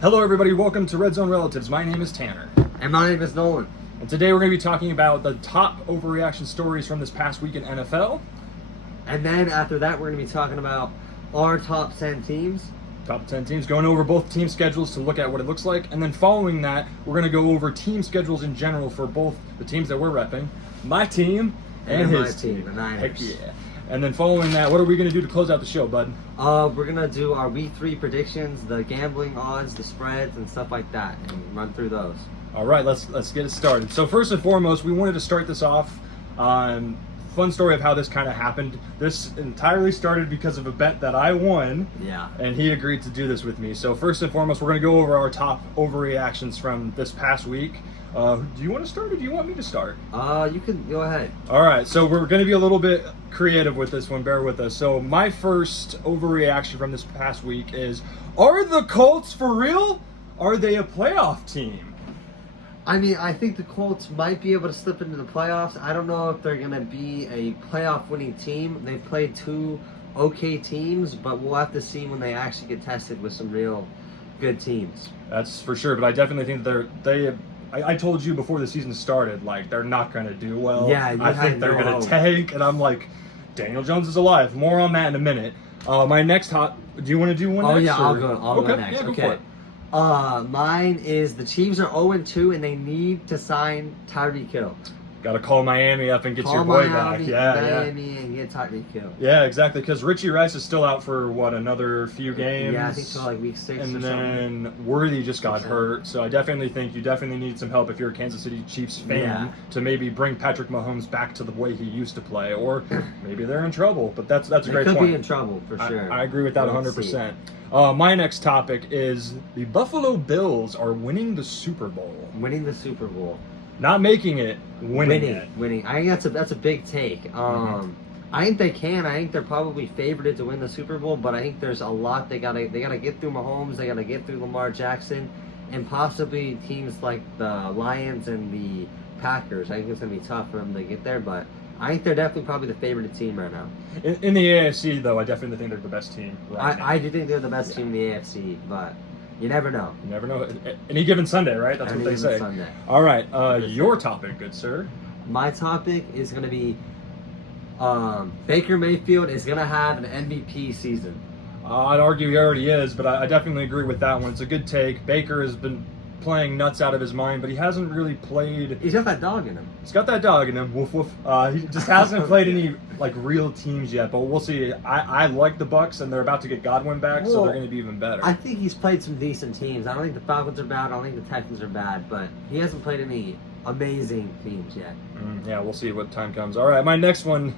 Hello, everybody. Welcome to Red Zone Relatives. My name is Tanner. And my name is Nolan. And today we're going to be talking about the top overreaction stories from this past week in NFL. And then after that, we're going to be talking about our top 10 teams. Top 10 teams, going over both team schedules to look at what it looks like. And then following that, we're going to go over team schedules in general for both the teams that we're repping, my team and my his team, the Heck Niners. yeah. And then following that, what are we going to do to close out the show, bud? We're going to do our week 3 predictions, the gambling odds, the spreads, and stuff like that, and run through those. All right, let's get it started. So first and foremost, we wanted to start this off on fun story of how this kind of happened. This entirely started because of a bet that I won. Yeah. And he agreed to do this with me. So first and foremost, we're going to go over our top overreactions from this past week. Do you want to start or do you want me to start? You can go ahead. All right, so we're going to be a little bit creative with this one. Bear with us. So my first overreaction from this past week is, are the Colts for real? Are they a playoff team? I mean, I think the Colts might be able to slip into the playoffs. I don't know if they're going to be a playoff winning team. They've played 2 okay teams, but we'll have to see when they actually get tested with some real good teams. That's for sure, but I definitely think I told you before the season started, like, they're not going to do well. Yeah, you I had think they're no going to hope. tank, and I'm like, Daniel Jones is alive. More on that in a minute. My next hot, do you want to do one Oh, next? yeah, or- I'll go next. Yeah, go for Okay. it. Mine is the Chiefs are 0-2 and they need to sign Tyreek Hill. Got to call Miami up and get your Call boy Miami, back. Yeah, Miami and get Tyreek Hill. yeah, exactly. Because Richie Rice is still out for another few games. Yeah, I think so, like week 6 And or something. then Worthy just got Yeah. hurt, so I definitely think you definitely need some help if you're a Kansas City Chiefs fan Yeah. to maybe bring Patrick Mahomes back to the way he used to play, or maybe they're in trouble. But that's a They great could point. be in trouble for sure. I agree with that We'll see. 100%. My next topic is the Buffalo Bills are winning the Super Bowl, Winning the Super Bowl. not making it, winning it. Winning. I think that's a big take. I think they can. I think they're probably favored to win the Super Bowl, but I think there's a lot they gotta get through Mahomes. They gotta get through Lamar Jackson, and possibly teams like the Lions and the Packers. I think it's gonna be tough for them to get there, but I think they're definitely probably the favorite team right now. In the AFC, though, I definitely think they're the best team. Right now. I do think they're the best team in the AFC, but you never know. You never know. Any given Sunday, right? That's Any what they given say. Sunday. All right, your topic, good sir. My topic is going to be Baker Mayfield is going to have an MVP season. I'd argue he already is, but I definitely agree with that one. It's a good take. Baker has been playing nuts out of his mind, but he hasn't really played. He's got that dog in him. He's got that dog in him. Woof woof. He just hasn't played any like real teams yet, but we'll see. I like the Bucks, and they're about to get Godwin back, so Well, they're going to be even better. I think he's played some decent teams. I don't think the Falcons are bad. I don't think the Texans are bad, but he hasn't played any amazing teams yet. Yeah, we'll see what time comes. All right, my next one.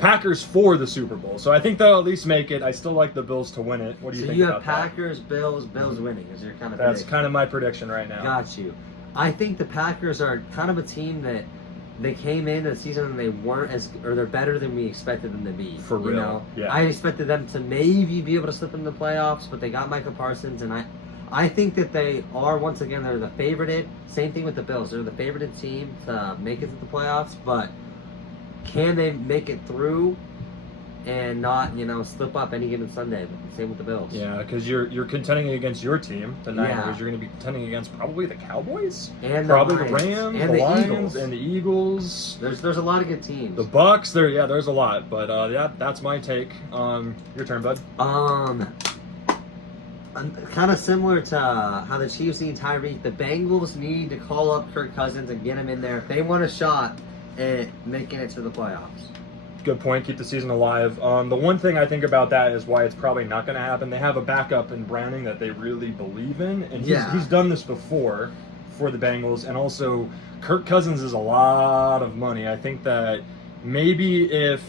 Packers for the Super Bowl, so I think they'll at least make it. I still like the Bills to win it. What do you So think you have about that? Packers, Bills winning. Is your kind of That's prediction? kind of my prediction right now. Got you. I think the Packers are kind of a team that they came in the season and they weren't they're better than we expected them to be. For you real, know? yeah. I expected them to maybe be able to slip into the playoffs, but they got Michael Parsons, and I think that they are, once again, they're the favorited. Same thing with the Bills. They're the favorited team to make it to the playoffs, but can they make it through and not, slip up any given Sunday? Same with the Bills. Yeah, because you're contending against your team, the Niners. Yeah. You're going to be contending against probably the Cowboys, And probably the the Lions. Rams, And the the Lions, Eagles. and the Eagles. There's a lot of good teams. The Bucks. There's a lot, but that's my take. Your turn, bud. Kind of similar to how the Chiefs need Tyreek, the Bengals need to call up Kirk Cousins and get him in there if they want a shot at making it to the playoffs. Good point. Keep the season alive. The one thing I think about that is why it's probably not going to happen. They have a backup in Browning that they really believe in, and he's done this before for the Bengals. And also, Kirk Cousins is a lot of money. I think that maybe if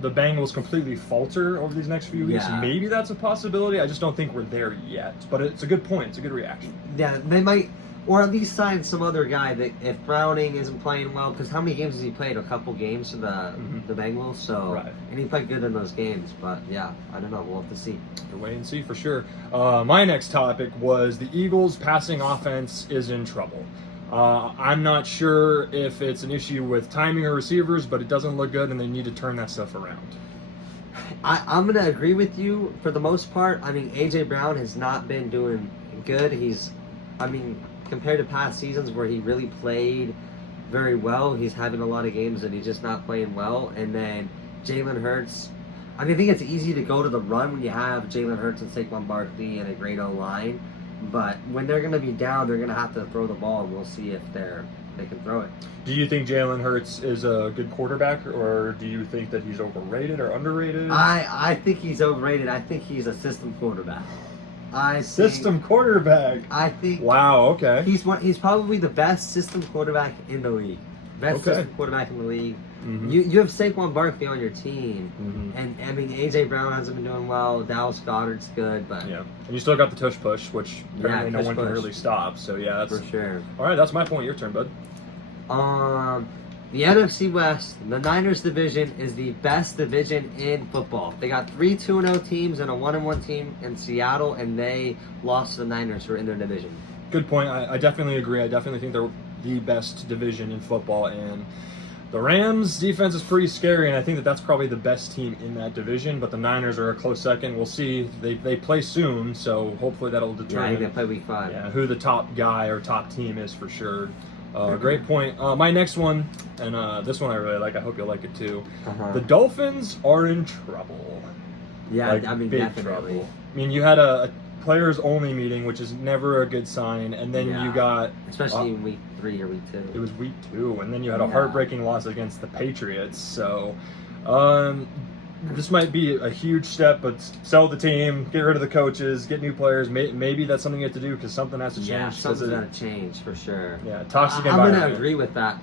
the Bengals completely falter over these next few weeks, Yeah. maybe that's a possibility. I just don't think we're there yet. But it's a good point. It's a good reaction. Yeah, they might, or at least sign some other guy that if Browning isn't playing well, because how many games has he played? A couple games for the Bengals, so Right. and he played good in those games. But yeah, I don't know. We'll have to see. To wait and see for sure. My next topic was the Eagles' passing offense is in trouble. I'm not sure if it's an issue with timing or receivers, but it doesn't look good, and they need to turn that stuff around. I'm gonna agree with you for the most part. I mean, AJ Brown has not been doing good. Compared to past seasons where he really played very well, he's having a lot of games that he's just not playing well. And then Jalen Hurts. I think it's easy to go to the run when you have Jalen Hurts and Saquon Barkley and a great O-line. But when they're going to be down, they're going to have to throw the ball, and we'll see if they can throw it. Do you think Jalen Hurts is a good quarterback, or do you think that he's overrated or underrated? I think he's overrated. I think he's a system quarterback. Quarterback. I think. Wow. Okay. He's probably the best system quarterback in the league. System quarterback in the league. Mm-hmm. You have Saquon Barkley on your team, mm-hmm. and AJ Brown hasn't been doing well. Dallas Goedert's good, but yeah, and you still got the tush push, which apparently no one can really stop. So yeah, that's for sure. All right, that's my point. Your turn, bud. The NFC West, the Niners division is the best division in football. They got 3 2-0 teams and a 1-1 team in Seattle, and they lost to the Niners who are in their division. Good point. I definitely agree. I definitely think they're the best division in football, and the Rams' defense is pretty scary, and I think that's probably the best team in that division, but the Niners are a close second. We'll see. They play soon, so hopefully that'll determine they play week 5. Yeah, who the top guy or top team is for sure. Great point. My next one, and this one I really like. I hope you'll like it too. The Dolphins are in trouble. Yeah, big definitely. trouble. You had a players-only meeting, which is never a good sign, and then you got... Especially in week 3 or week 2. It was week 2, and then you had a heartbreaking loss against the Patriots, so... this might be a huge step, but sell the team, get rid of the coaches, get new players. Maybe that's something you have to do because something has to change. Yeah, something's got to change for sure. Yeah, toxic I'm environment. going to agree with that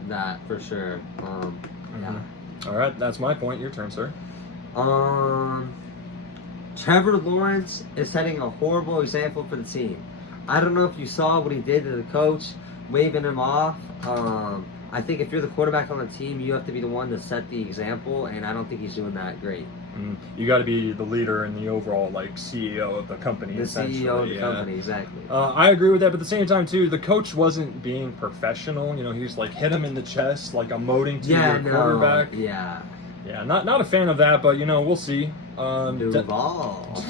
for sure. Yeah. All right, that's my point. Your turn, sir. Trevor Lawrence is setting a horrible example for the team. I don't know if you saw what he did to the coach, waving him off. I think if you're the quarterback on the team, you have to be the one to set the example, and I don't think he's doing that great. You got to be the leader and the overall CEO of the company. The CEO of the company, exactly. I agree with that, but at the same time too, the coach wasn't being professional. He was like hit him in the chest, like emoting to the quarterback. Yeah. Yeah, not a fan of that, but we'll see. Duval.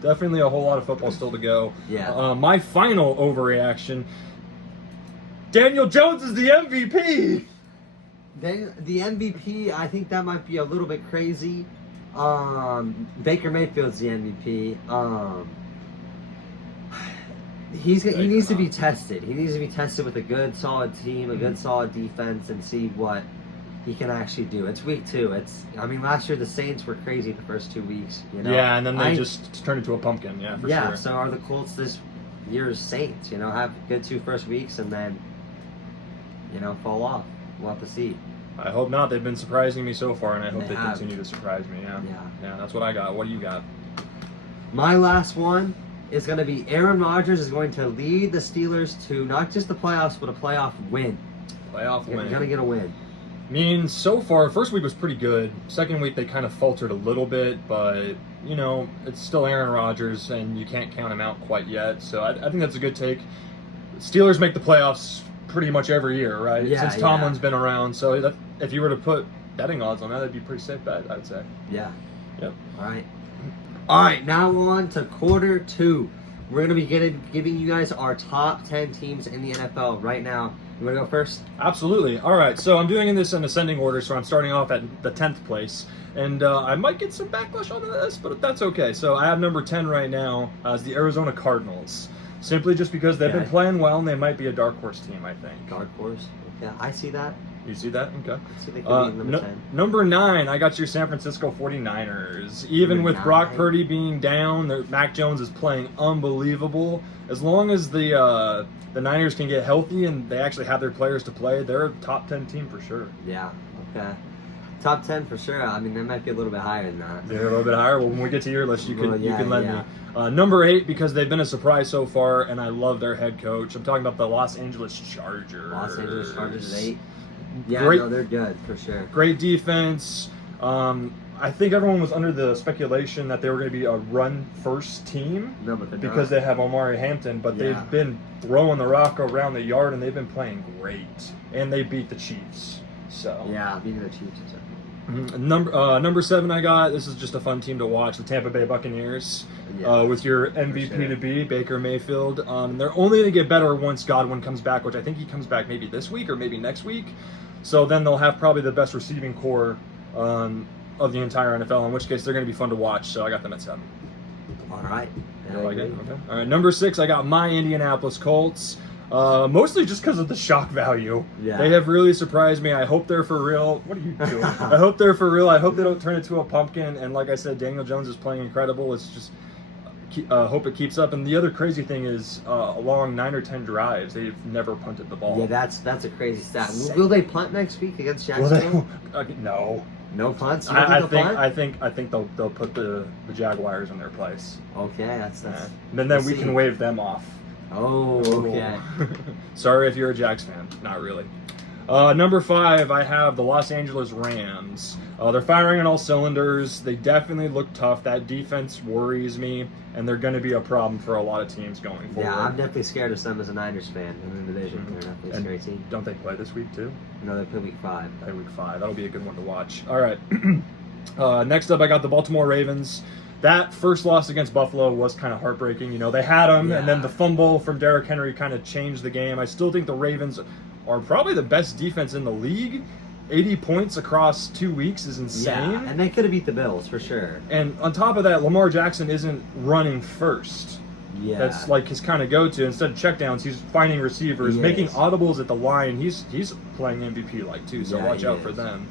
Definitely a whole lot of football still to go. Yeah. My final overreaction. Daniel Jones is the MVP. The MVP, I think that might be a little bit crazy. Baker Mayfield's the MVP. He needs to be tested. He needs to be tested with a good, solid team, a good, solid defense, and see what he can actually do. It's week 2. Last year the Saints were crazy the first 2 weeks. Yeah, and then they just turned into a pumpkin. Yeah, for sure. Yeah. So are the Colts this year's Saints? Have good 2 first weeks and then fall off. We'll have to see. I hope not. They've been surprising me so far, and I hope they continue to surprise me. Yeah, that's what I got. What do you got? My last one is going to be Aaron Rodgers is going to lead the Steelers to not just the playoffs, but a playoff win. Playoff win. They're going to get a win. So far, first week was pretty good. Second week, they kind of faltered a little bit, but, it's still Aaron Rodgers, and you can't count him out quite yet. So I think that's a good take. Steelers make the playoffs pretty much every year, right? Yeah, Since Tomlin's been around. So if you were to put betting odds on that, that'd be a pretty safe bet, I'd say. Yeah. Yep. All right, now on to quarter 2. We're going to be giving you guys our top 10 teams in the NFL right now. You want to go first? Absolutely. All right, so I'm doing this in ascending order, so I'm starting off at the 10th place. And I might get some backlash on this, but that's okay. So I have number 10 right now as the Arizona Cardinals. Simply just because they've been playing well, and they might be a dark horse team, I think. Dark horse? Yeah, I see that. You see that? Okay. I see they could be number 10. Number 9, I got your San Francisco 49ers. Even with Brock Purdy being down, Mac Jones is playing unbelievable. As long as the Niners can get healthy and they actually have their players to play, they're a top 10 team for sure. Yeah, okay. Top 10 for sure. They might be a little bit higher than that. They're a little bit higher. Well, when we get to your list, you can let me. Number 8, because they've been a surprise so far, and I love their head coach. I'm talking about the Los Angeles Chargers. Los Angeles Chargers 8. Yeah, they're good for sure. Great defense. I think everyone was under the speculation that they were going to be a run-first team because they have Omari Hampton, but they've been throwing the rock around the yard, and they've been playing great. And they beat the Chiefs. So yeah, beating the Chiefs is Number 7, I got. This is just a fun team to watch. The Tampa Bay Buccaneers, with your MVP to be Baker Mayfield. They're only going to get better once Godwin comes back, which I think he comes back maybe this week or maybe next week. So then they'll have probably the best receiving core of the entire NFL. In which case they're going to be fun to watch. So I got them at 7. All right. You like it? Okay. All right. Number 6, I got my Indianapolis Colts. Mostly just because of the shock value. Yeah. They have really surprised me. I hope they're for real. What are you doing? I hope they're for real. I hope they don't turn into a pumpkin. And like I said, Daniel Jones is playing incredible. It's just hope it keeps up. And the other crazy thing is, along 9 or 10 drives, they've never punted the ball. Yeah, that's a crazy stat. Will they punt next week against Jacksonville? No. No punts. I think they'll put the Jaguars in their place. Okay, that's. And then we can wave them off. Oh, okay. Sorry if you're a Jags fan. Not really. Number 5, I have the Los Angeles Rams. They're firing on all cylinders. They definitely look tough. That defense worries me, and they're going to be a problem for a lot of teams going forward. Yeah, I'm definitely scared of them as a Niners fan in the division. They're definitely a scary team. Don't they play this week too? No, they play week 5. Play week 5. That'll be a good one to watch. All right. Next up, I got the Baltimore Ravens. That first loss against Buffalo was kind of heartbreaking. You know, they had them, and then the fumble from Derrick Henry kind of changed the game. I still think the Ravens are probably the best defense in the league. 80 points across 2 weeks is insane. Yeah, and they could have beat the Bills for sure. And on top of that, Lamar Jackson isn't running first. Yeah. That's like his kind of go-to. Instead of checkdowns, he's finding receivers, making audibles at the line. He's playing MVP-like too, so watch out for them.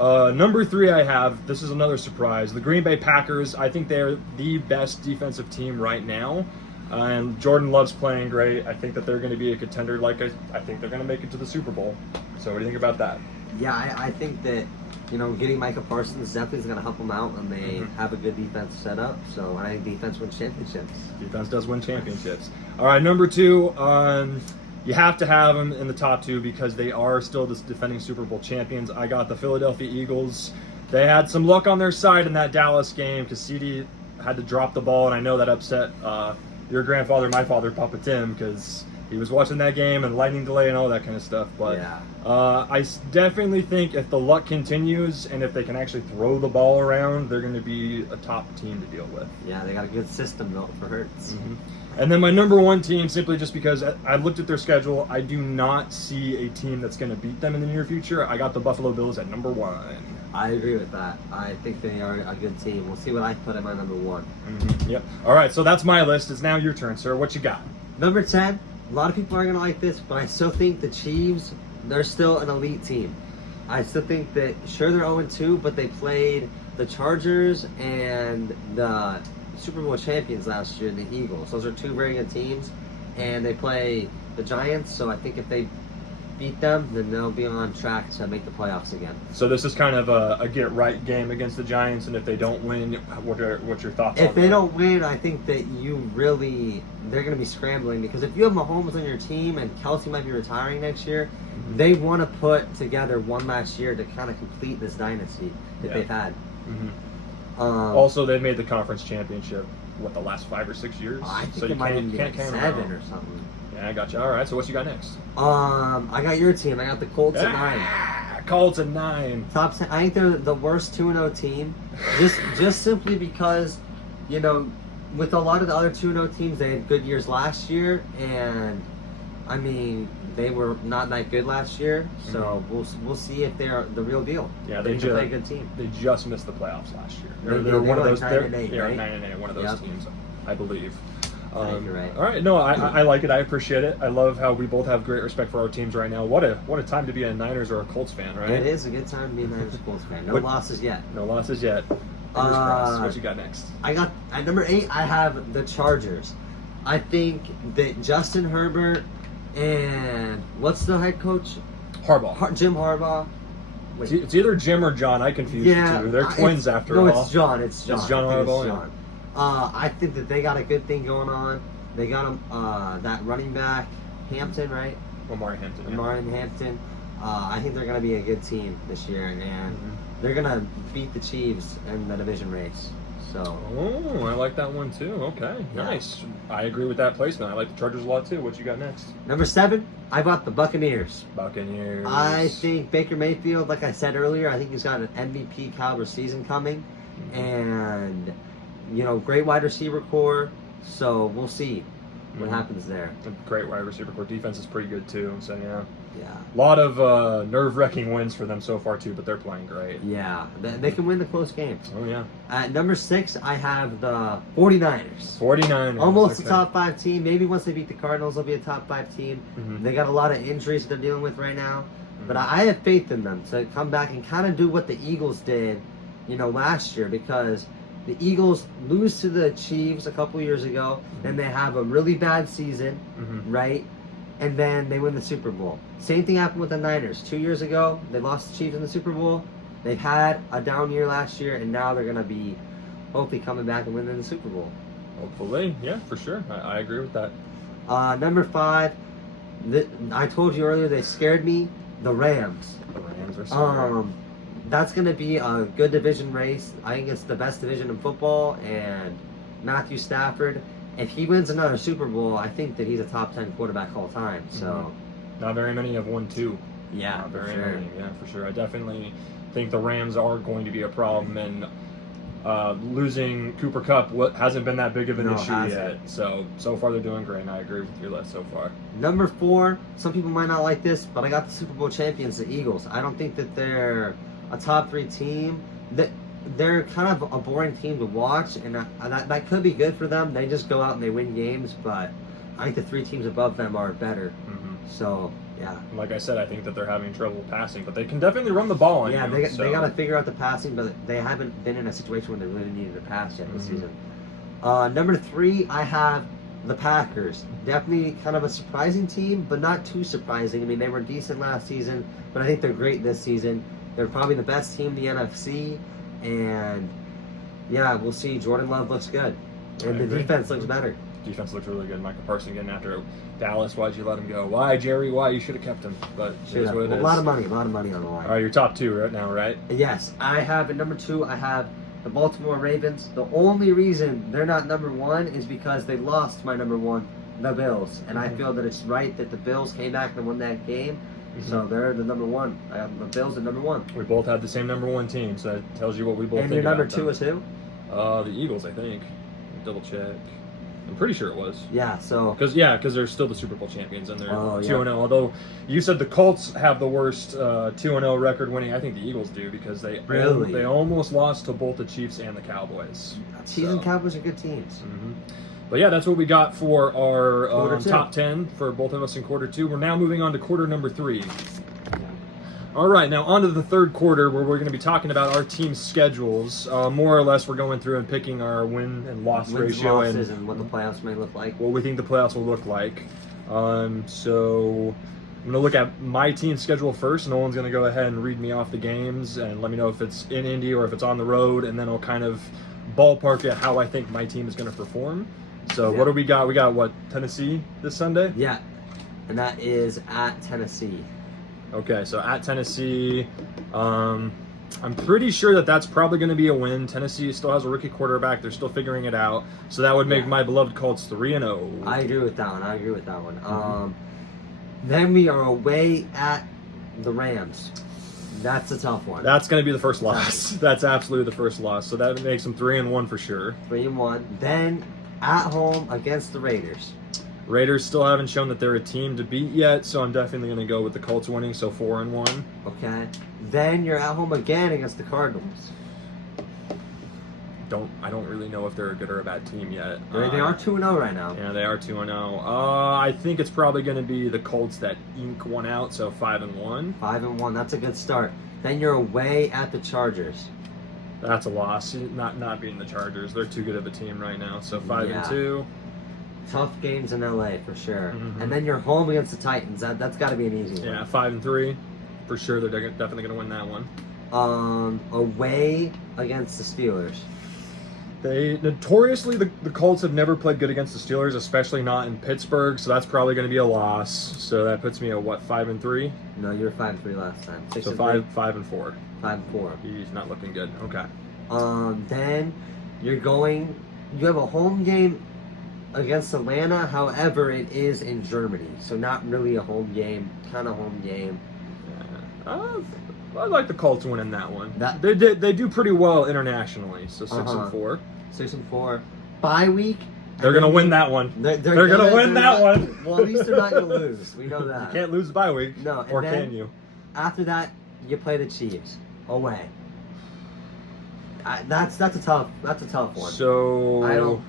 Number 3 I have, this is another surprise, the Green Bay Packers. I think they're the best defensive team right now. And Jordan Love's playing great. I think that they're going to be a contender. I think they're going to make it to the Super Bowl. So what do you think about that? Yeah, I think that, getting Micah Parsons definitely is going to help them out, and they have a good defense set up. So I think defense wins championships. Defense does win championships. All right, number 2, you have to have them in the top 2 because they are still the defending Super Bowl champions. I got the Philadelphia Eagles. They had some luck on their side in that Dallas game because CD had to drop the ball, and I know that upset your grandfather, my father, Papa Tim, because he was watching that game and lightning delay and all that kind of stuff. But I definitely think if the luck continues and if they can actually throw the ball around, they're going to be a top team to deal with. Yeah, they got a good system built for Hurts. And then my number 1 team, simply just because I looked at their schedule, I do not see a team that's going to beat them in the near future. I got the Buffalo Bills at number 1. I agree with that. I think they are a good team. We'll see what I put at my number 1. Yep. All right, so that's my list. It's now your turn, sir. What you got? Number 10. A lot of people aren't going to like this, but I still think the Chiefs, they're still an elite team. I still think that, sure, they're 0-2, but they played the Chargers and the Super Bowl champions last year, the Eagles. Those are 2 very good teams, and they play the Giants, so I think if they beat them, then they'll be on track to make the playoffs again. So this is kind of a get-right game against the Giants, and if they don't win, what's your thoughts on that? If they don't win, I think that they're going to be scrambling, because if you have Mahomes on your team and Kelsey might be retiring next year, they want to put together one last year to kind of complete this dynasty that they've had. Also, they've made the conference championship, the last 5 or 6 years? I think it might even be like 7 or something. Yeah, I got you. All right, so what you got next? I got your team. I got the Colts at 9. Colts at 9. Top 10. I think they're the worst 2-0 team, just simply because, with a lot of the other 2-0 teams, they had good years last year, and I mean, they were not that good last year. So we'll see if they're the real deal. Yeah, they play a good team. They just missed the playoffs last year. They're one of those. 9-8, they're right? 9-8. One of those teams, I believe. You're right. All right, no, I like it. I appreciate it. I love how we both have great respect for our teams right now. What a time to be a Niners or a Colts fan, right? It is a good time to be a Niners or Colts fan. No losses yet. No losses yet. Fingers crossed. What you got next? I got at number 8. I have the Chargers. I think that Justin Herbert and what's the head coach? Harbaugh. Jim Harbaugh. Wait. It's either Jim or John. I confuse the two. They're twins after all. No, it's John. It's John. It's John Harbaugh. I think that they got a good thing going on. They got that running back, Hampton, right? Omari Hampton. Omari Hampton. I think they're going to be a good team this year, and they're going to beat the Chiefs in the division race. So Oh, I like that one too. Okay, Yeah. nice. I agree with that placement. I like the Chargers a lot too. What you got next? number 7, I bought the Buccaneers. Buccaneers. I think Baker Mayfield, like I said earlier, I think he's got an MVP caliber season coming, and great wide receiver core. So we'll see what Mhm. happens there. A great wide receiver core. Defense is pretty good too. So yeah, Yeah, a lot of nerve-wracking wins for them so far too. But they're playing great. yeah, they can win the close games. Oh yeah. At number 6, I have the 49ers. 49ers. Almost okay. a top 5 team. Maybe once they beat the Cardinals, they'll be a top 5 team. Mhm. They got a lot of injuries they're dealing with right now. But I have faith in them to come back and kind of do what the Eagles did, last year, because the Eagles lose to the Chiefs a couple years ago, and they have a really bad season, Mhm. right? And then they win the Super Bowl. Same thing happened with the Niners. 2 years ago, they lost the Chiefs in the Super Bowl. They've had a down year last year, and now they're going to be hopefully coming back and winning the Super Bowl. Hopefully, yeah, for sure. I agree with that. Number 5, I told you earlier they scared me. The Rams. The Rams are so That's going to be a good division race. I think it's the best division in football, and Matthew Stafford, if he wins another Super Bowl, I think that he's a top 10 quarterback all time. So, Not very many have won two. yeah, Not for very sure. many. Yeah, for sure. I definitely think the Rams are going to be a problem, and losing Cooper Kupp hasn't been that big of an No, it issue hasn't. yet. So far they're doing great, and I agree with your list so far. Number 4, some people might not like this, but I got the Super Bowl champions, the Eagles. I don't think that they're a top 3 team. They're kind of a boring team to watch, and that could be good for them. They just go out and they win games, but I think the 3 teams above them are better. Mm-hmm. So, yeah. Like I said, I think that they're having trouble passing, but they can definitely run the ball on Yeah, you. they got to figure out the passing, but they haven't been in a situation where they really needed to pass yet this Mhm. season. Number 3, I have the Packers. Definitely kind of a surprising team, but not too surprising. I mean, they were decent last season, but I think they're great this season. They're probably the best team in the NFC, and yeah, we'll see. Jordan Love looks good, and I the agree. defense looks better. Defense looks really good. Michael Parsons getting after it. Dallas, why'd you let him go? Why, Jerry? Why? You should have kept him. But it is what it is. A lot of money on the line. All right, your top 2 right now, right? Yes, I have at number 2, I have the Baltimore Ravens. The only reason they're not number 1 is because they lost my number 1, the Bills. And I Mhm. feel that it's right that the Bills came back and won that game. So they're the number 1. I have the Bills at number 1. We both have the same number 1 team, so that tells you what we both And think your number about 2 them. is who? The Eagles, I think. Double check. I'm pretty sure it was. Yeah, so Because they're still the Super Bowl champions and they're Oh, 2-0. Although you said the Colts have the worst 2-0 record winning, I think the Eagles do because Really? they almost lost to both the Chiefs and the Cowboys. Chiefs and So, Cowboys are good teams. mhm. But yeah, that's what we got for our Quarter 2. top 10 for both of us in quarter 2. We're now moving on to quarter number 3. All right, now on to the third quarter where we're going to be talking about our team schedules. More or less, we're going through and picking our win and loss Wins, ratio losses, and what the playoffs may look like. what we think the playoffs will look like. So I'm going to look at my team schedule first. Nolan's going to go ahead and read me off the games and let me know if it's in Indy or if it's on the road, and then I'll kind of ballpark it how I think my team is going to perform. So Yeah. what do we got? We got what, Tennessee this Sunday? Yeah, and that is at Tennessee. Okay, so at Tennessee, I'm pretty sure that that's probably going to be a win. Tennessee still has a rookie quarterback; they're still figuring it out. So that would make Yeah. my beloved Colts 3-0. I agree with that one. Mm-hmm. Then we are away at the Rams. That's a tough one. That's going to be the first loss. That's absolutely the first loss. So that makes them 3-1 for sure. 3-1. Then at home against the Raiders. Raiders still haven't shown that they're a team to beat yet, so I'm definitely going to go with the Colts winning. So 4-1. Okay. Then you're at home again against the Cardinals. I don't really know if they're a good or a bad team yet. They are 2-0 right now. Yeah, they are 2-0. I think it's probably going to be the Colts that ink one out, so 5-1. 5-1. That's a good start. Then you're away at the Chargers. That's a loss. Not beating the Chargers. They're too good of a team right now. So 5-2. Tough games in LA for sure. Mhm. And then you're home against the Titans. That's got to be an easy Yeah, one. 5-3. For sure, they're definitely going to win that one. Away against the Steelers. They notoriously the Colts have never played good against the Steelers, especially not in Pittsburgh. So that's probably going to be a loss. So that puts me at what, 5-3. No, you were 5-3 last time. So 5-4. 5-4. He's not looking good. Okay. Then You have a home game against Atlanta. However, it is in Germany, so not really a home game. Kind of home game. I like the Colts winning that one. That- They do pretty well internationally, so 6-4. 6-4. Bye week. They're gonna win that one. They're gonna win that one. Well, at least they're not gonna lose. We know that. You can't lose the bye week. No, and or then- can you? After that, you play the Chiefs away. That's a tough one. So I don't.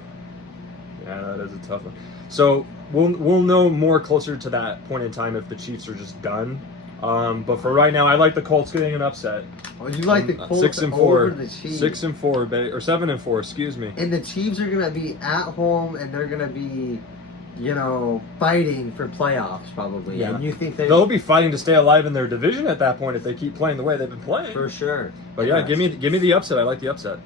Yeah, that is a tough one. So we'll know more closer to that point in time if the Chiefs are just done. But for right now, I like the Colts getting an upset. Oh, you like the Colts 6-4, over the Chiefs? 6-4, or 7-4. Excuse me. And the Chiefs are gonna be at home, and they're gonna be, fighting for playoffs probably. Yeah. And you think They'll be fighting to stay alive in their division at that point if they keep playing the way they've been playing. for sure. But yeah, give me the upset. I like the upset.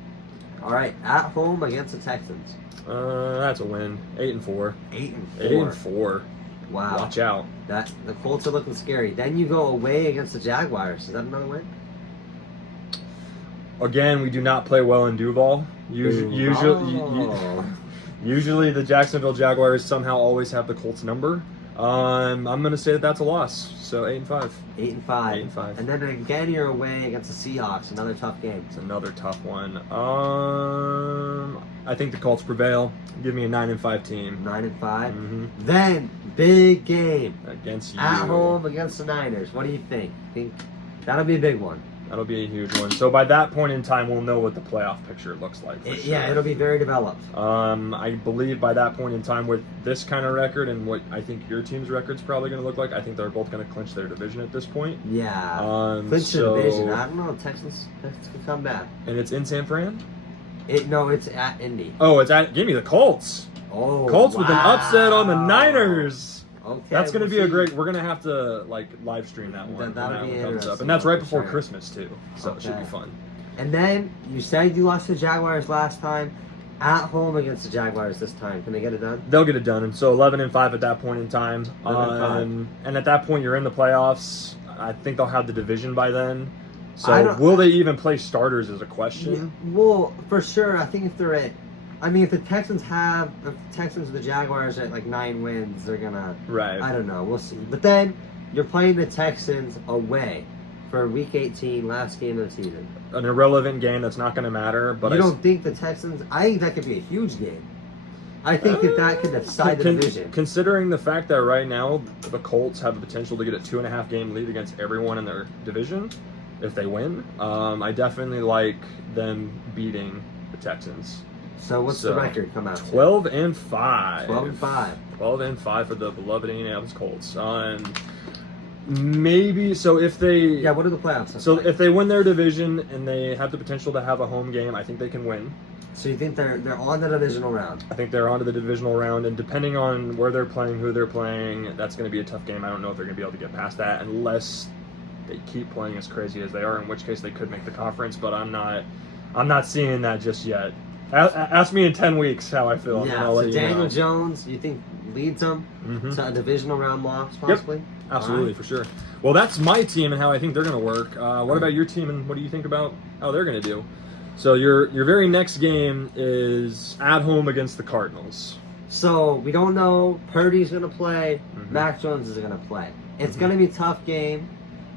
All right, at home against the Texans. That's a win. 8-4. 8-4. 8-4. Wow. Watch out. That the Colts are looking scary. Then you go away against the Jaguars. Is that another win? Again, we do not play well in Duval. Oh. Usually the Jacksonville Jaguars somehow always have the Colts number. I'm gonna say that's a loss. So 8-5. 8-5. 8-5. And then again, you're away against the Seahawks. Another tough game. It's another tough one. I think the Colts prevail. Give me a 9-5 team. 9-5. Mm-hmm. Then big game Against you. at home against the Niners. What do you think? Think that'll be a big one. That'll be a huge one. So by that point in time, we'll know what the playoff picture looks like. For sure. Yeah, it'll be very developed. I believe by that point in time, with this kind of record and what I think your team's record's probably going to look like, I think they're both going to clinch their division at this point. Yeah. Clinch the division. I don't know. Texans could come back. And it's in San Fran? It's at Indy. Oh, give me the Colts. Oh, Colts with an upset on the wow. Niners. Okay, That's going to be we'll a see. grebe we're going to have to live stream that one. when That'll that be one comes up. interesting, And that's right for before sure. Christmas too. So it should be Okay. fun. And then you said you lost to the Jaguars last time. At home against the Jaguars this time. Can they get it done? They'll get it done. And so 11-5 at that point in time. 11-5. And at that point, you're in the playoffs. I think they'll have the division by then. I So don't- will they even play starters is a question. Well, for sure. I think if the Texans or the Jaguars at 9 wins, they're gonna. Right. I don't know. We'll see. But then you're playing the Texans away for Week 18, last game of the season. An irrelevant game that's not going to matter. But you don't think the Texans? I think that could be a huge game. I think that could decide the division. Considering the fact that right now the Colts have the potential to get a 2.5 game lead against everyone in their division if they win, I definitely like them beating the Texans. So what's the record come out? 12-5. 12-5. 12-5 for the beloved Indianapolis Colts. Maybe so if they Yeah. What are the playoffs? look so like? if they win their division and they have the potential to have a home game, I think they can win. So you think they're on the divisional round? I think they're onto the divisional round, and depending on where they're playing, who they're playing, that's going to be a tough game. I don't know if they're going to be able to get past that unless they keep playing as crazy as they are, in which case they could make the conference. But I'm not seeing that just yet. Ask me in 10 weeks how I feel. and Yeah. I'll So let you Daniel know. Jones, you think leads them Mhm. to a divisional round loss possibly? Absolutely, Alright. for sure. Well, that's my team and how I think they're going to work. What about your team and what do you think about how they're going to do? So your very next game is at home against the Cardinals. So we don't know. Purdy's gonna play. Mhm. Mac Jones is gonna play. It's Mhm. gonna be a tough game.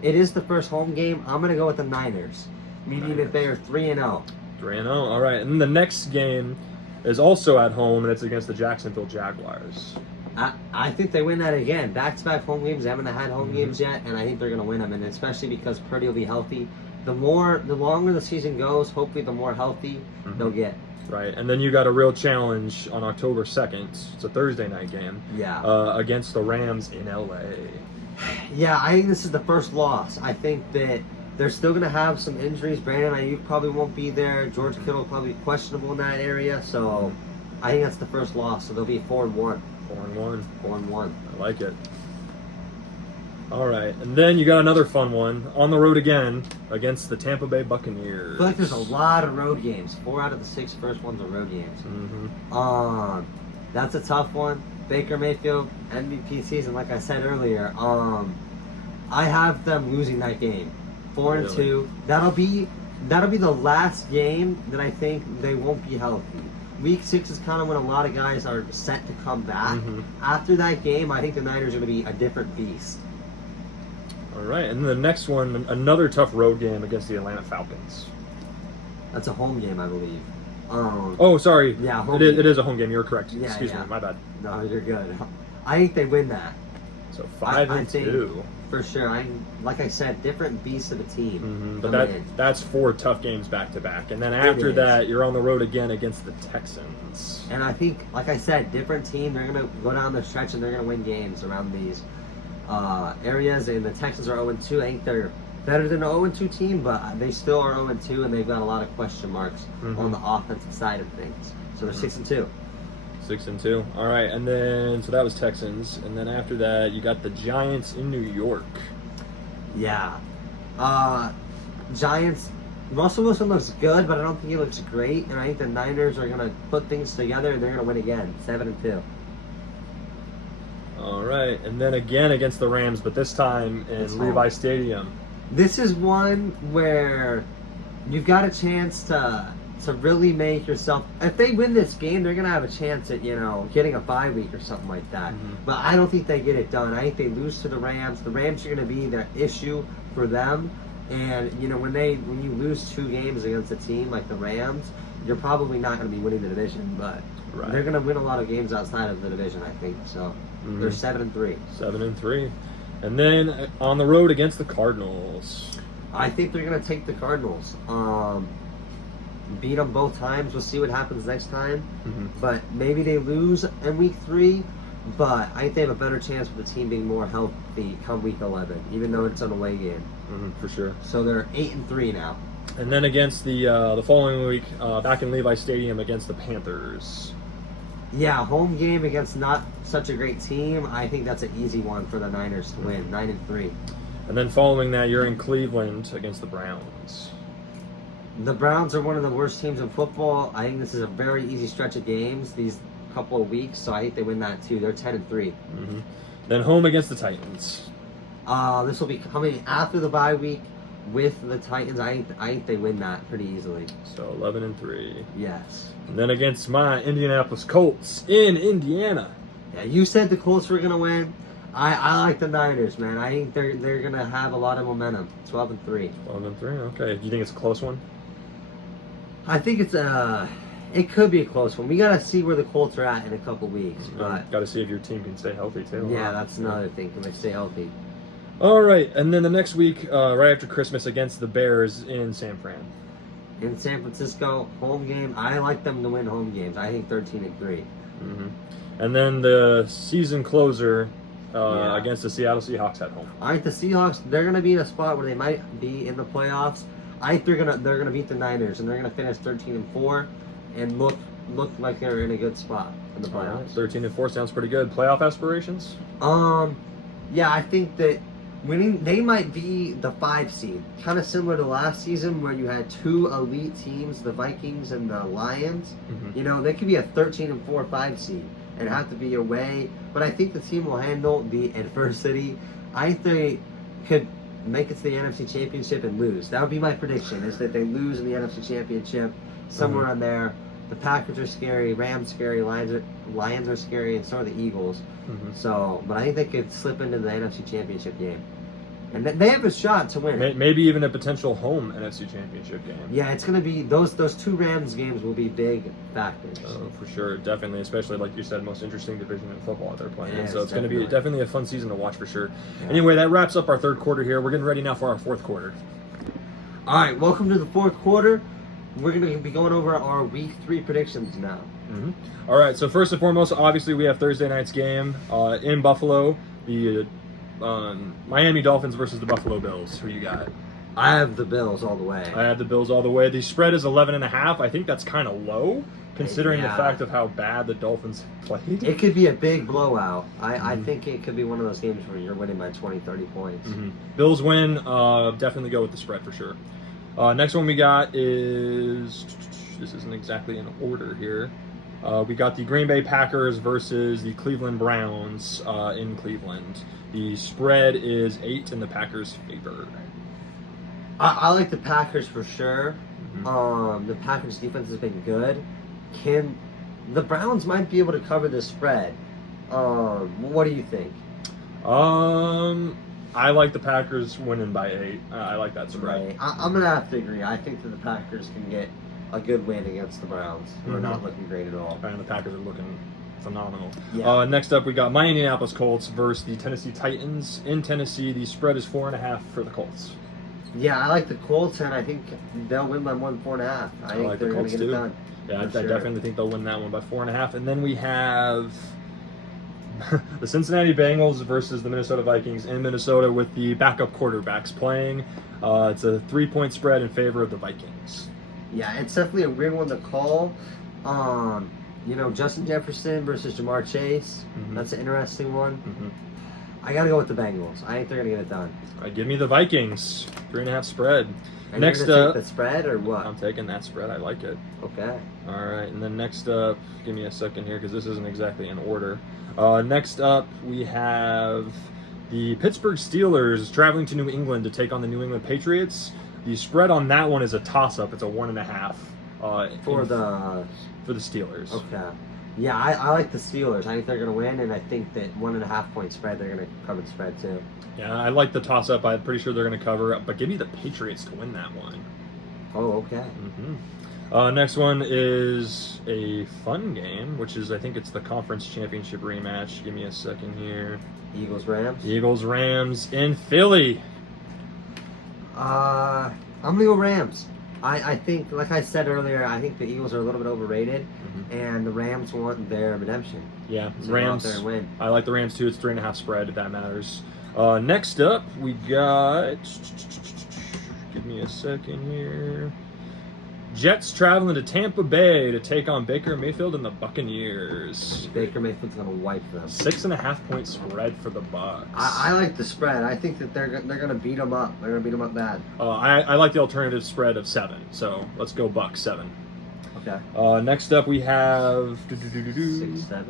It is the first home game. I'm gonna go with the Niners, meaning that they are 3-0. 3-0. All right. And then the next game is also at home, and it's against the Jacksonville Jaguars. I think they win that again. Back-to-back home games. They haven't had home Mhm. games yet, and I think they're gonna win them. And especially because Purdy will be healthy. The longer the season goes, hopefully the more healthy Mhm. they'll get. Right. And then you got a real challenge on October 2nd. It's a Thursday night game Yeah. against the Rams in LA. Yeah, I think this is the first loss. I think that they're still going to have some injuries. Brandon Ayuk probably won't be there. George Kittle probably questionable in that area. So I think that's the first loss. So they'll be 4-1. 4-1. 4-1. I like it. All right. And then you got another fun one on the road again against the Tampa Bay Buccaneers. I feel like there's a lot of road games. 4 out of the 6 first ones are road games. Mm-hmm. That's a tough one. Baker Mayfield, MVP season, like I said earlier. I have them losing that game. 4-2. That'll be that'll be the last game that I think they won't be healthy. Week 6 is kind of when a lot of guys are set to come back. Mhm. After that game, I think the Niners are going to be a different beast. All right, and the next one, another tough road game against the Atlanta Falcons. That's a home game, I believe. Oh, sorry. Yeah, home it game. is a home game. You're correct. Yeah, Excuse yeah. me, my bad. No, you're good. I think they win that. So 5 I and think 2. for sure. Like I said, different beast of a team. But coming in. that's 4 tough games back to back, and then after is. that, you're on the road again against the Texans. And I think, like I said, different team. They're going to go down the stretch and they're going to win games around these areas. And the Texans are 0-2. I think they're better than an 0-2 team, but they still are 0-2, and they've got a lot of question marks on the offensive side of things. So they're 6-2. 6-2. All right, and then so that was Texans, and then after that, you got the Giants in New York. Yeah. Giants. Russell Wilson looks good, but I don't think he looks great. And I think the Niners are going to put things together and they're going to win again. 7-2. All right, and then again against the Rams, but this time in It's Levi home. Stadium. This is one where you've got a chance to really make yourself. If they win this game, they're going to have a chance at, getting a bye week or something like that. But I don't think they get it done. I think they lose to the Rams. The Rams are going to be the issue for them. And when you lose 2 games against a team like the Rams, you're probably not going to be winning the division. But Right. they're going to win a lot of games outside of the division, I think. So they're 7-3. 7-3. And then on the road against the Cardinals. I think they're going to take the Cardinals. Beat them both times. We'll see what happens next time. But maybe they lose in week 3. But I think they have a better chance with the team being more healthy come week 11, even though it's an away game. For sure. So they're 8-3 now. And then against the following week, back in Levi Stadium against the Panthers. Yeah, home game against not such a great team. I think that's an easy one for the Niners to win. 9-3. And then following that, you're in Cleveland against the Browns. The Browns are one of the worst teams in football. I think this is a very easy stretch of games these couple of weeks, so I think they win that too. They're 10-3. Then home against the Titans. This will be coming after the bye week with the Titans. I think they win that pretty easily. So 11-3. Yes. And then against my Indianapolis Colts in Indiana. Yeah, you said the Colts were gonna win. I like the Niners, man. I think they're gonna have a lot of momentum. 12-3. 12-3. Okay. Do you think it's a close one? I think it could be a close one. We gotta see where the Colts are at in a couple weeks. But Got to see if your team can stay healthy too. yeah, that's another thing. Can they stay healthy? All right, and then the next week, right after Christmas, against the Bears in San Fran. In San Francisco, home game. I like them to win home games. I think 13-3. And then the season closer Yeah. against the Seattle Seahawks at home. I think the Seahawks, they're gonna be in a spot where they might be in the playoffs. I think they're gonna beat the Niners and they're gonna finish 13-4 and look like they're in a good spot in the playoffs. 13-4 sounds pretty good. Playoff aspirations? Yeah, I think that winning, they might be the 5 seed, kind of similar to last season where you had 2 elite teams, the Vikings and the Lions. They could be a 13-4 5 seed and have to be away. But I think the team will handle the adversity. I think they could make it to the NFC Championship and lose. That would be my prediction, is that they lose in the NFC Championship, somewhere on there. The Packers are scary, Rams scary, Lions are scary, and so are the Eagles. But I think they could slip into the NFC Championship game. And they have a shot to win it. Maybe even a potential home NFC Championship game. Yeah, it's going to be, those 2 Rams games will be big factors. Oh, for sure, definitely, especially like you said, most interesting division in football they're playing. Yeah, So it's going to be definitely. definitely a fun season to watch for sure. Yeah. Anyway, that wraps up our third quarter here. We're getting ready now for our fourth quarter. All right, welcome to the fourth quarter. We're going to be going over our Week 3 predictions now. All right, so first and foremost, obviously we have Thursday night's game in Buffalo, the Miami Dolphins versus the Buffalo Bills. Who you got? I have the Bills all the way. I have the Bills all the way. The spread is 11.5. I think that's kind of low, considering the Yeah. fact of how bad the Dolphins played. It could be a big blowout. I think it could be one of those games where you're winning by 20, 30 points. Bills win. Definitely go with the spread for sure. Next one we got is, this isn't exactly in order here. We got the Green Bay Packers versus the Cleveland Browns in Cleveland. The spread is 8 in the Packers' favor. I like the Packers for sure. Mhm. The Packers defense has been good. Can the Browns might be able to cover the spread? What do you think? I like the Packers winning by 8. I like that spread. Right. I'm gonna have to agree. I think that the Packers can get a good win against the Browns, who are not looking great at all. And the Packers are looking phenomenal. Yeah. Next up, we got my Indianapolis Colts versus the Tennessee Titans. In Tennessee, the spread is 4.5 for the Colts. Yeah, I like the Colts, and I think they'll win by more than 4.5. I think like the they're going Colts to get too. it done. Yeah, I For sure. definitely think they'll win that one by 4.5. And then we have the Cincinnati Bengals versus the Minnesota Vikings in Minnesota with the backup quarterbacks playing. It's a 3-point spread in favor of the Vikings. Yeah, it's definitely a weird one to call. Justin Jefferson versus Jamar Chase. Mhm. That's an interesting one. Mm-hmm. I got to go with the Bengals. I think they're going to get it done. Give me the Vikings. 3.5 spread. Are Next you gonna up, take the spread or what? I'm taking that spread. I like it. Okay. All right, and then next up, give me a second here because this isn't exactly in order. Next up, we have the Pittsburgh Steelers traveling to New England to take on the New England Patriots. The spread on that one is a toss-up. It's a 1.5 For the Steelers. okay. Yeah, I like the Steelers. I think they're going to win, and I think that 1.5 point spread, they're going to cover the spread too. Yeah, I like the toss-up. I'm pretty sure they're going to cover, but give me the Patriots to win that one. Oh, okay. Next one is a fun game, which is I think it's the conference championship rematch. Give me a second here. Eagles Rams. Eagles Rams in Philly. I'm gonna go Rams. I think, like I said earlier, I think the Eagles are a little bit overrated, and the Rams want their redemption. Yeah, So go out Rams. there and win. I like the Rams too. It's 3.5 spread if that matters. Next up, we got. Give me a second here. Jets traveling to Tampa Bay to take on Baker Mayfield and the Buccaneers. Baker Mayfield's gonna wipe them. 6.5 point spread for the Bucks. I like the spread. I think that they're gonna beat them up. They're gonna beat them up bad. I like the alternative spread of 7. So let's go Bucks 7. Okay. Next up, we have 6-7.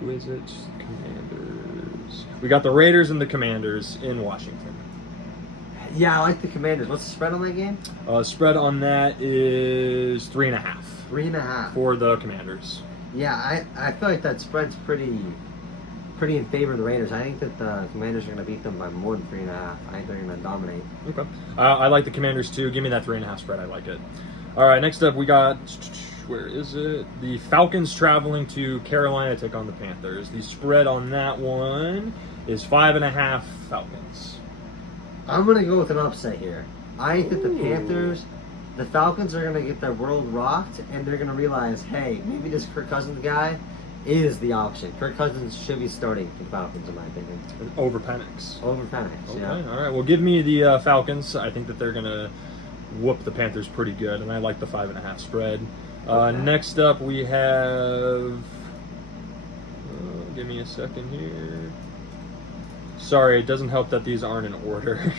Who is it? Commanders. We got the Raiders and the Commanders in Washington. Yeah, I like the Commanders. What's the spread on that game? Spread on that is 3.5 3.5. for the Commanders. Yeah, I feel like that spread's pretty in favor of the Raiders. I think that the Commanders are going to beat them by more than 3.5. I think they're going to dominate. Okay. I like the Commanders too. Give me that 3.5 spread. I like it. All right. Next up, we got where is it? The Falcons traveling to Carolina to take on the Panthers. The spread on that one is 5.5 Falcons. I'm going to go with an upset here. I think that the Falcons are going to get their world rocked, and they're going to realize, hey, maybe this Kirk Cousins guy is the option. Kirk Cousins should be starting for the Falcons, in my opinion. Over Penix. Over Penix, Okay. yeah. All right. Well, give me the Falcons. I think that they're going to whoop the Panthers pretty good, and I like the 5.5 spread. Okay. Next up, we have. Give me a second here. Sorry, it doesn't help that these aren't in order.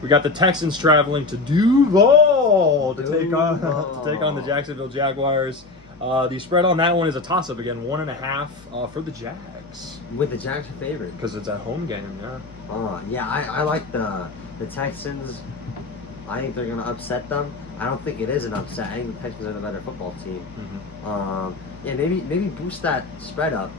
We got the Texans traveling to Duval to take on the Jacksonville Jaguars. The spread on that one is a toss-up again, 1.5 for the Jags. With the Jackson favorite. Because it's a home game, yeah. Yeah, I like the Texans. I think they're going to upset them. I don't think it is an upset. I think the Texans are the better football team. Yeah, maybe boost that spread up.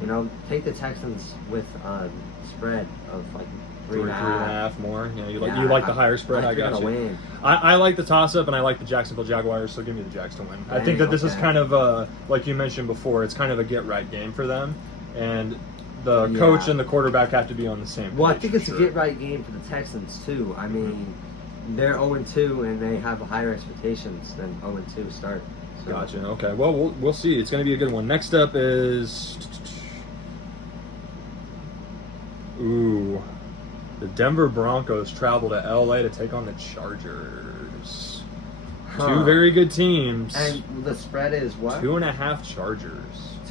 You know, take the Texans with a spread of like 3.5 more. Yeah, you like the higher spread. I got you. Win. I like the toss-up, and I like the Jacksonville Jaguars, so give me the Jags to win. I think that this is kind of like you mentioned before, it's kind of a get-right game for them, and the coach and the quarterback have to be on the same page. Well, I think it's a get-right game for the Texans, too. I mean, they're 0-2, and they have higher expectations than 0-2 start. So. Gotcha. Okay. Well, we'll see. It's going to be a good one. Next up is... The Denver Broncos travel to LA to take on the Chargers. Two very good teams. And the spread is what? 2.5 Chargers.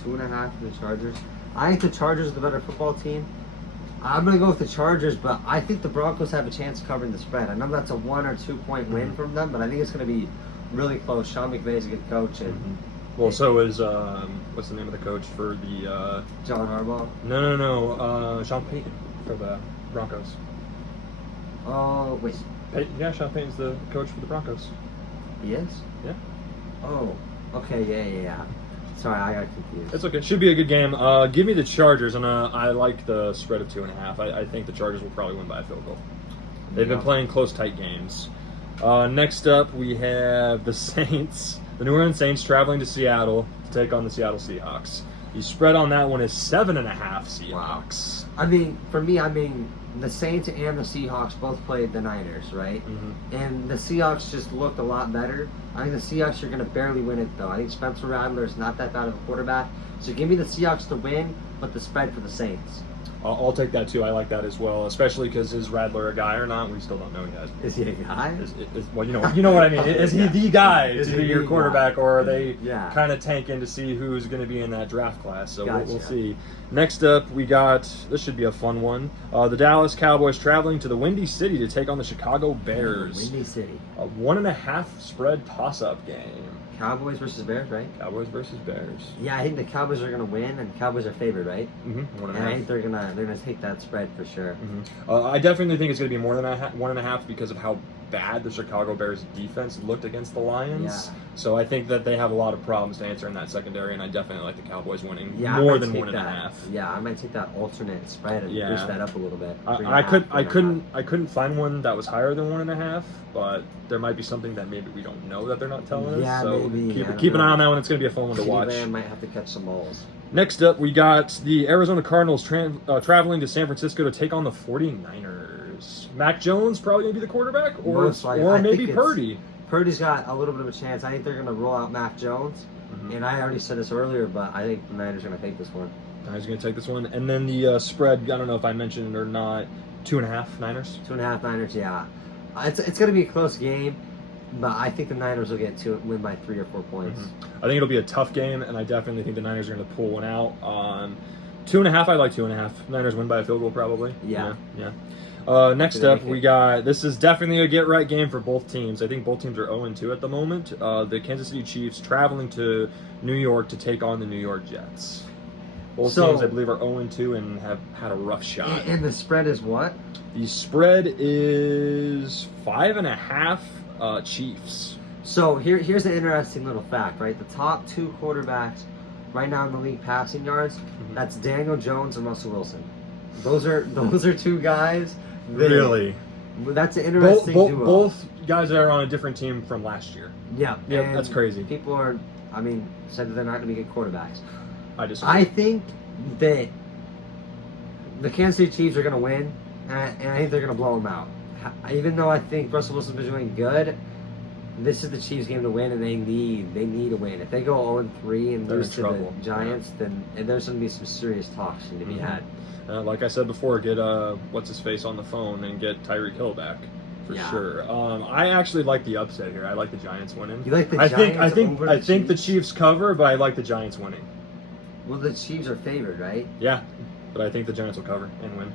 2.5 for the Chargers. I think the Chargers are the better football team. I'm going to go with the Chargers, but I think the Broncos have a chance of covering the spread. I know that's a 1 or 2 point win from them, but I think it's going to be really close. Sean McVay's a good coach. And Well, so is, what's the name of the coach for the... John Harbaugh? No. Sean Payton. for the Broncos. Oh, wait. Yeah, Sean Payton's the coach for the Broncos. He is? Yeah. Oh, okay, yeah. Sorry, I got confused. It's okay. Should be a good game. Give me the Chargers, and I like the spread of 2.5. I think the Chargers will probably win by a field goal. They've been playing close, tight games. Next up, we have the Saints. The New Orleans Saints traveling to Seattle to take on the Seattle Seahawks. The spread on that one is 7.5 Seahawks. I mean, for me, the Saints and the Seahawks both played the Niners, right? Mm-hmm. And the Seahawks just looked a lot better. I think the Seahawks are going to barely win it, though. I think Spencer Rattler is not that bad of a quarterback. So give me the Seahawks to win, but the spread for the Saints. I'll take that too. I like that as well, especially because is Rattler a guy or not? We still don't know yet. Is he a guy? Well, you know what I mean. Is he the guy Is to he be your the quarterback, guy? or are they Yeah. kind of tanking to see who's going to be in that draft class? So we'll Gotcha. see. Next up, we got, this should be a fun one. The Dallas Cowboys traveling to the Windy City to take on the Chicago Bears. Windy City. A 1.5 spread toss-up game. Cowboys versus Bears, right? Cowboys versus Bears. Yeah, I think the Cowboys are going to win, and the Cowboys are favored, right? Mm-hmm. And I think they're gonna take that spread for sure. Mm-hmm. I definitely think it's going to be more than 1.5 because of how bad the Chicago Bears defense looked against the Lions. Yeah. So I think that they have a lot of problems to answer in that secondary, and I definitely like the Cowboys winning Yeah, more I might than take 1.5. Yeah, I might take that alternate spread and Yeah. boost that up a little bit. I couldn't find one that was higher than 1.5, but there might be something that maybe we don't know that they're not telling us. Yeah, so maybe. keep an eye on that one. It's going to be a fun one to watch. Cleveland might have to catch some balls. Next up, we got the Arizona Cardinals traveling to San Francisco to take on the 49ers. Mac Jones probably going to be the quarterback, or maybe Purdy. Purdy's got a little bit of a chance. I think they're going to roll out Mac Jones. Mm-hmm. And I already said this earlier, but I think the Niners are going to take this one. Niners going to take this one. And then the spread, I don't know if I mentioned it or not, 2.5 Niners. 2.5 Niners, yeah. It's going to be a close game, but I think the Niners will win by 3 or 4 points. Mm-hmm. I think it'll be a tough game, and I definitely think the Niners are going to pull one out. 2.5, I like 2.5. Niners win by a field goal probably. Yeah. Next up, we got, this is definitely a get-right game for both teams. I think both teams are 0-2 at the moment. The Kansas City Chiefs traveling to New York to take on the New York Jets. Both teams, I believe, are 0-2 and have had a rough shot. And the spread is what? The spread is 5.5 Chiefs. So here's an interesting little fact, right? The top 2 quarterbacks right now in the league passing yards, that's Daniel Jones and Russell Wilson. Those are 2 guys. Really? That's an interesting duo. Both guys that are on a different team from last year. Yeah. Yeah, that's crazy. People said that they're not going to be good quarterbacks. I disagree. I think that the Kansas City Chiefs are going to win, and I think they're going to blow them out. Even though I think Russell Wilson's been doing good, this is the Chiefs' game to win, and they need to win. If they go 0-3 and lose to the Giants, then there's going to be some serious talks to be had. Like I said before, get what's his face on the phone and get Tyreek Hill back for sure. I actually like the upset here. I like the Giants winning. You like the Giants? I think the Chiefs cover, but I like the Giants winning. Well, the Chiefs are favored, right? Yeah, but I think the Giants will cover and win.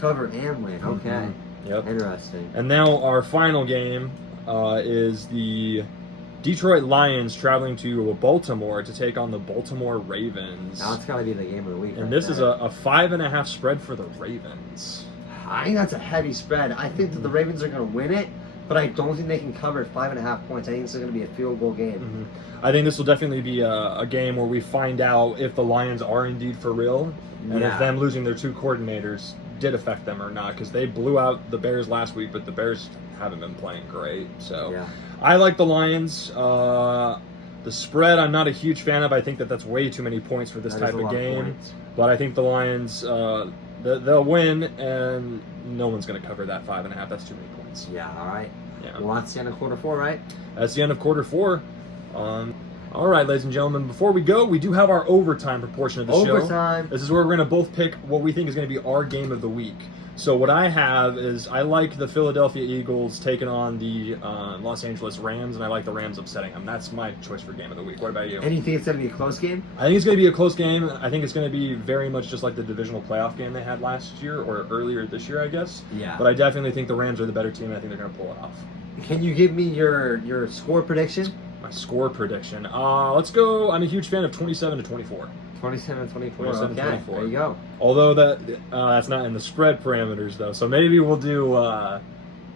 Cover and win. Okay. Mm-hmm. Yep. Interesting. And now our final game is the Detroit Lions traveling to Baltimore to take on the Baltimore Ravens. Now it's got to be the game of the week. And this is a 5.5 spread for the Ravens. I think that's a heavy spread. I think that the Ravens are going to win it, but I don't think they can cover 5.5 points. I think this is going to be a field goal game. Mm-hmm. I think this will definitely be a game where we find out if the Lions are indeed for real, and if them losing their 2 coordinators did affect them or not, because they blew out the Bears last week, but the Bears haven't been playing great. So I like the Lions. The spread I'm not a huge fan of. I think that's way too many points for this type of game. But I think the Lions, they'll win, and no one's going to cover that 5.5. That's too many points. Yeah, all right. Yeah. Well, that's the end of quarter 4, right? That's the end of quarter 4. All right, ladies and gentlemen, before we go, we do have our overtime proportion of the show. Overtime. This is where we're going to both pick what we think is going to be our game of the week. So what I have is I like the Philadelphia Eagles taking on the Los Angeles Rams, and I like the Rams upsetting them. That's my choice for game of the week. What about you? And you think it's going to be a close game? I think it's going to be a close game. I think it's going to be very much just like the divisional playoff game they had last year, or earlier this year, I guess. Yeah. But I definitely think the Rams are the better team, and I think they're going to pull it off. Can you give me your score prediction? My score prediction. Let's go. I'm a huge fan of 27-24. 27-24. 27-24. Okay, there you go. Although that's not in the spread parameters though, so maybe we'll do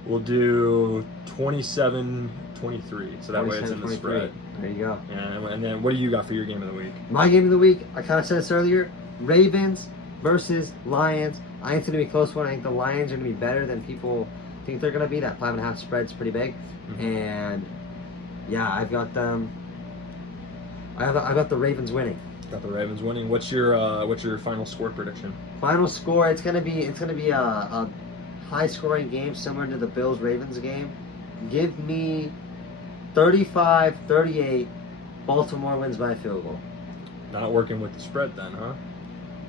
27-23. So that way it's in the 27-23. spread. There you go. And then what do you got for your game of the week? My game of the week, I kind of said this earlier, Ravens versus Lions. I think it's going to be a close one. I think the Lions are going to be better than people think they're going to be. That 5.5 spread's pretty big. Mm-hmm. And yeah, I've got them. I've got the Ravens winning. Got the Ravens winning. What's your final score prediction? Final score, it's gonna be a high scoring game similar to the Bills Ravens game. Give me 35-38. Baltimore wins by a field goal. Not working with the spread then, huh?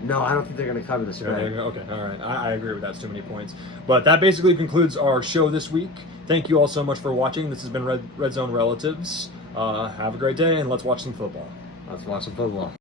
No, I don't think they're gonna cover the spread. Okay, all right. I agree with that. It's too many points. But that basically concludes our show this week. Thank you all so much for watching. This has been Red Zone Relatives. Have a great day, and let's watch some football. Let's watch some football.